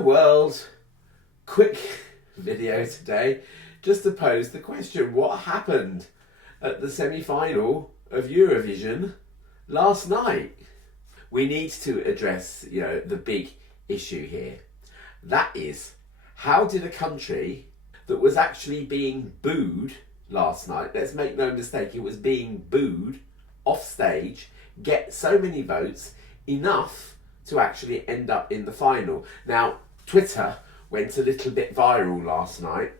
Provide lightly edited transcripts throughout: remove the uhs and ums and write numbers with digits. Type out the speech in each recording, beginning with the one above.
Hello world, quick video today just to pose the question, what happened at the semi-final of Eurovision last night? We need to address, the big issue here. That is, how did a country that was actually being booed last night, let's make no mistake, it was being booed off stage, get so many votes, enough to actually end up in the final? Now, Twitter went a little bit viral last night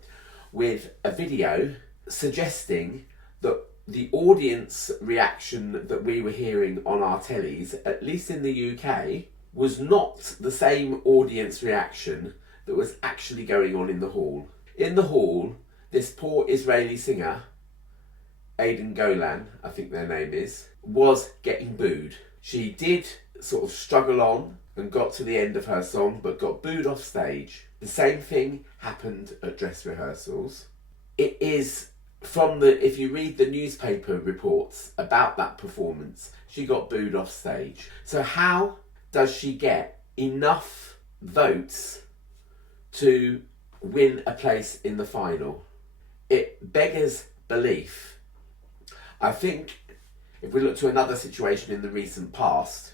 with a video suggesting that the audience reaction that we were hearing on our tellies, at least in the UK, was not the same audience reaction that was actually going on in the hall. In the hall, this poor Israeli singer, Aidan Golan, I think their name is, was getting booed. She did sort of struggle on and got to the end of her song, but got booed off stage. The same thing happened at dress rehearsals. It is if you read the newspaper reports about that performance, she got booed off stage. So how does she get enough votes to win a place in the final? It beggars belief. I think if we look to another situation in the recent past,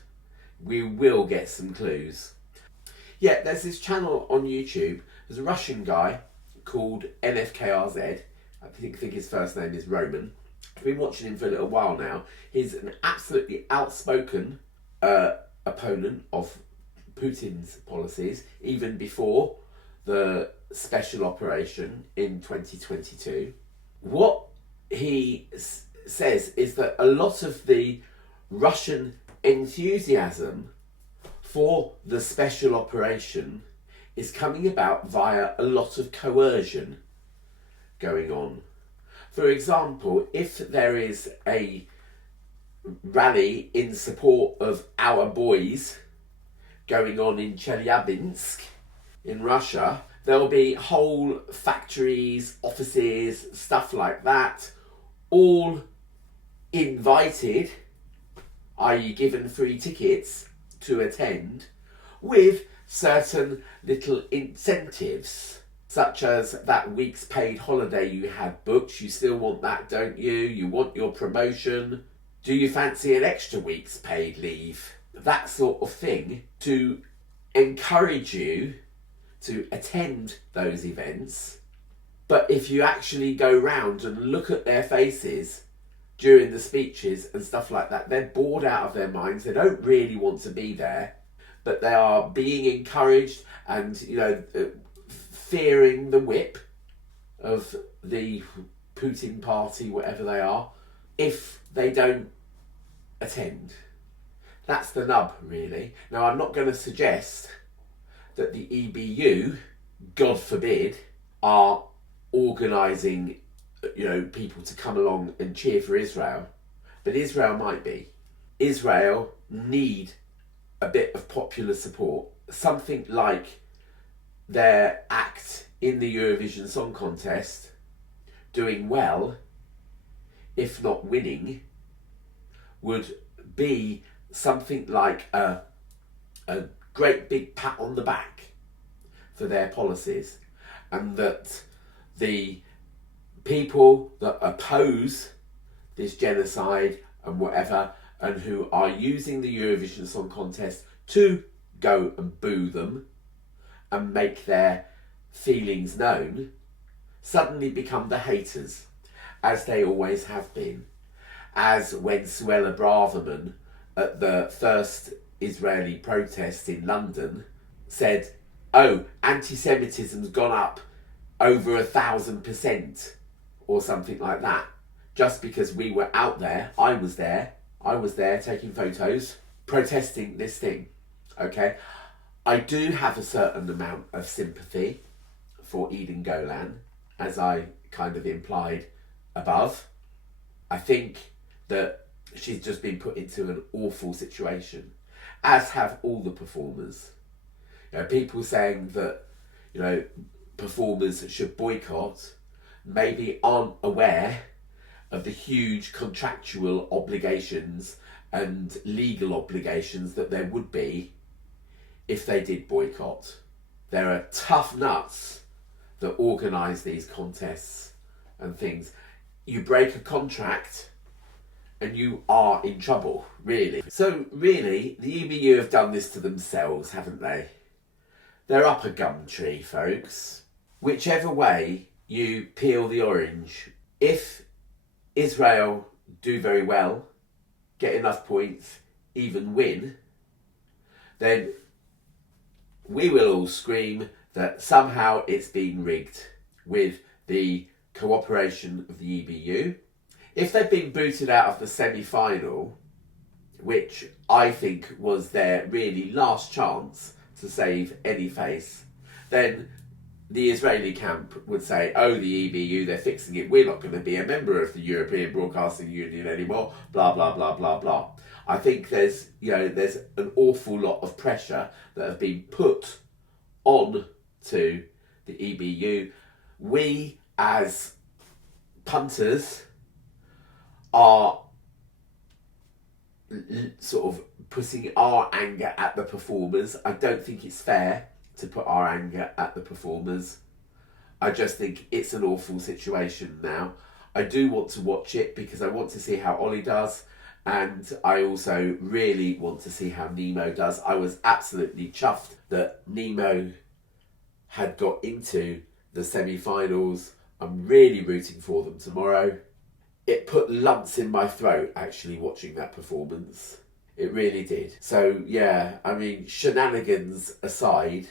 we will get some clues. Yeah, there's this channel on YouTube. There's a Russian guy called NFKRZ. I think his first name is Roman. I've been watching him for a little while now. He's an absolutely outspoken opponent of Putin's policies, even before the special operation in 2022. What he says is that a lot of the Russian enthusiasm for the special operation is coming about via a lot of coercion going on. For example, if there is a rally in support of our boys going on in Chelyabinsk in Russia, there'll be whole factories, offices, stuff like that, all invited, i.e. given free tickets to attend, with certain little incentives, such as that week's paid holiday you had booked. You still want that, don't you? You want your promotion. Do you fancy an extra week's paid leave? That sort of thing, to encourage you to attend those events. But if you actually go round and look at their faces during the speeches and stuff like that, they're bored out of their minds. They don't really want to be there, but they are being encouraged and, fearing the whip of the Putin party, whatever they are, if they don't attend. That's the nub, really. Now, I'm not going to suggest that the EBU, God forbid, are organising people to come along and cheer for Israel, but Israel might be. Israel need a bit of popular support. Something like their act in the Eurovision Song Contest doing well, if not winning, would be something like a great big pat on the back for their policies, and that the people that oppose this genocide and whatever, and who are using the Eurovision Song Contest to go and boo them and make their feelings known, suddenly become the haters, as they always have been. As when Suella Braverman, at the first Israeli protest in London, said, "Oh, anti-Semitism's gone up over 1,000%, or something like that, just because we were out there. I was there taking photos, protesting this thing." Okay, I do have a certain amount of sympathy for Aidan Golan, as I kind of implied above. I think that she's just been put into an awful situation, as have all the performers. People saying that, performers should boycott, maybe aren't aware of the huge contractual obligations and legal obligations that there would be if they did boycott. There are tough nuts that organise these contests and things. You break a contract and you are in trouble, really. So really, the EBU have done this to themselves, haven't they? They're up a gum tree, folks. Whichever way you peel the orange, if Israel do very well, get enough points, even win, then we will all scream that somehow it's been rigged with the cooperation of the EBU. If they've been booted out of the semi-final, which I think was their really last chance to save any face, then the Israeli camp would say, oh, the EBU, they're fixing it. We're not going to be a member of the European Broadcasting Union anymore, blah, blah, blah, blah, blah. I think there's an awful lot of pressure that have been put on to the EBU. We, as punters, are sort of putting our anger at the performers. I don't think it's fair to put our anger at the performers. I just think it's an awful situation now. I do want to watch it because I want to see how Ollie does, and I also really want to see how Nemo does. I was absolutely chuffed that Nemo had got into the semi-finals. I'm really rooting for them tomorrow. It put lumps in my throat actually watching that performance. It really did. So yeah, I mean, shenanigans aside,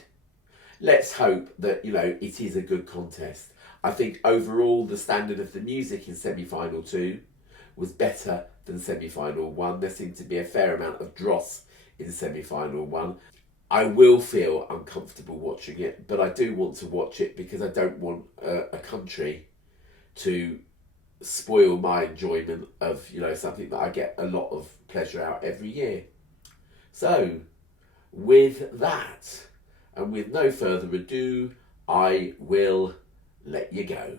let's hope that, it is a good contest. I think overall the standard of the music in semi-final 2 was better than semi-final 1. There seemed to be a fair amount of dross in semi-final 1. I will feel uncomfortable watching it, but I do want to watch it because I don't want a country to spoil my enjoyment of, something that I get a lot of pleasure out every year. So, with that, and with no further ado, I will let you go.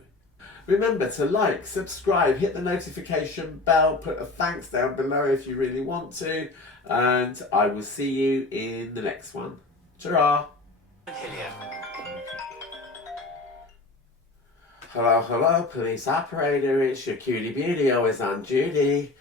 Remember to like, subscribe, hit the notification bell, put a thanks down below if you really want to, and I will see you in the next one. Ta-ra! Hello, police operator, it's your cutie beauty, always on duty.